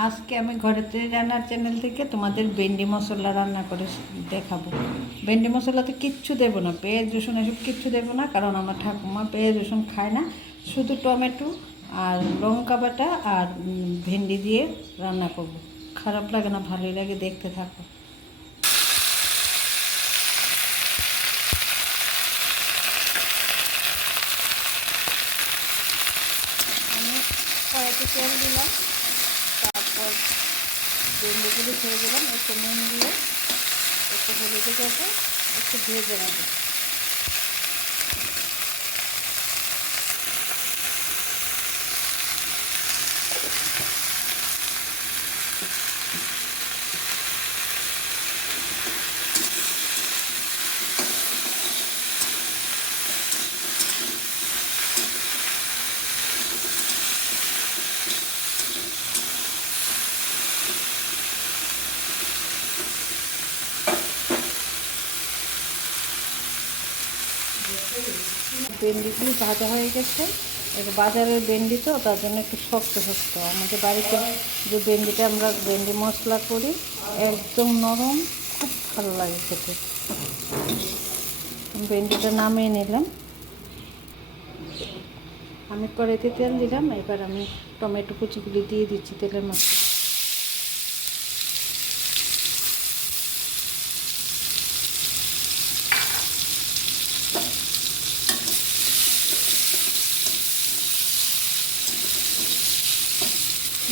আজকে আমি ঘরেতে রান্নার চ্যানেল থেকে তোমাদের ভেন্ডি মশলা রান্না করে দেখাবো। ভেন্ডি মশলাতে কিচ্ছু দেবো না, পেঁয়াজ রসুন এসব কিচ্ছু দেবো না, কারণ আমার ঠাকুমা পেঁয়াজ রসুন খায় না। শুধু টমেটো আর লঙ্কা বাটা আর ভেন্ডি দিয়ে রান্না করব। খারাপ লাগে না, ভালোই লাগে, দেখতে থাকো। আমি কড়াইতে তেল দিলাম, তারপর ভেন্ডিগুলি ছেড়ে দিলাম, একটু নুন দিয়ে একটু হলুদের সাথে একটু ভেজে নেব। ভেন্ডিগুলি ভাজা হয়ে গেছে। এবার বাজারের ভেন্ডি তো, তার জন্য একটু শক্ত শক্ত। আমাদের বাড়িতে যে ভেন্ডিটা আমরা ভেন্ডি মশলা করি একদম নরম, খুব ভালো লাগে খেতে। ভেন্ডিটা নামিয়ে নিলাম, আমি কড়াইতে তেল দিলাম। এবার আমি টমেটো কুচিগুলি দিয়ে দিচ্ছি তেলের মধ্যে।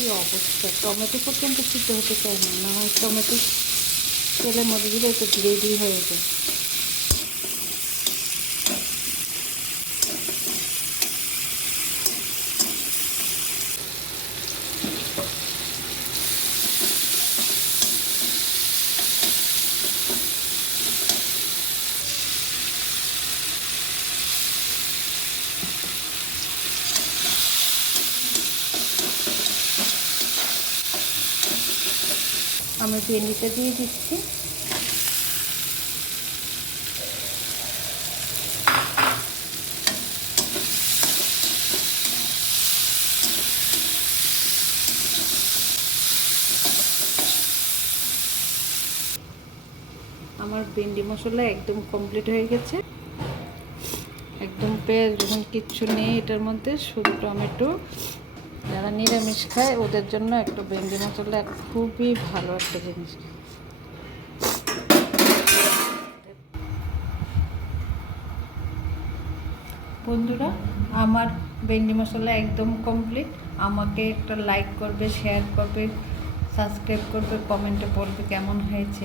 কী অবস্থা, টমেটো পর্যন্ত সিদ্ধ হতে চায় না, না হয় টমেটো তেলের মধ্যে দিলে একটু গ্রেভি হয়ে যায়। আমি ভেন্ডিটা দিয়ে দিচ্ছি। আমার ভেন্ডি মশলা একদম কমপ্লিট হয়ে গেছে, একদম পেঁয়াজ রসুন কিচ্ছু নেই এটার মধ্যে, শুধু টমেটো। যারা নিরামিষ খায় ওদের জন্য একটু ভেন্ডি মশলা খুবই ভালো একটা জিনিস। বন্ধুরা, আমার ভেন্ডি মশলা একদম কমপ্লিট। আমাকে একটা লাইক করবে, শেয়ার করবে, সাবস্ক্রাইব করবে, কমেন্টে বলবে কেমন হয়েছে।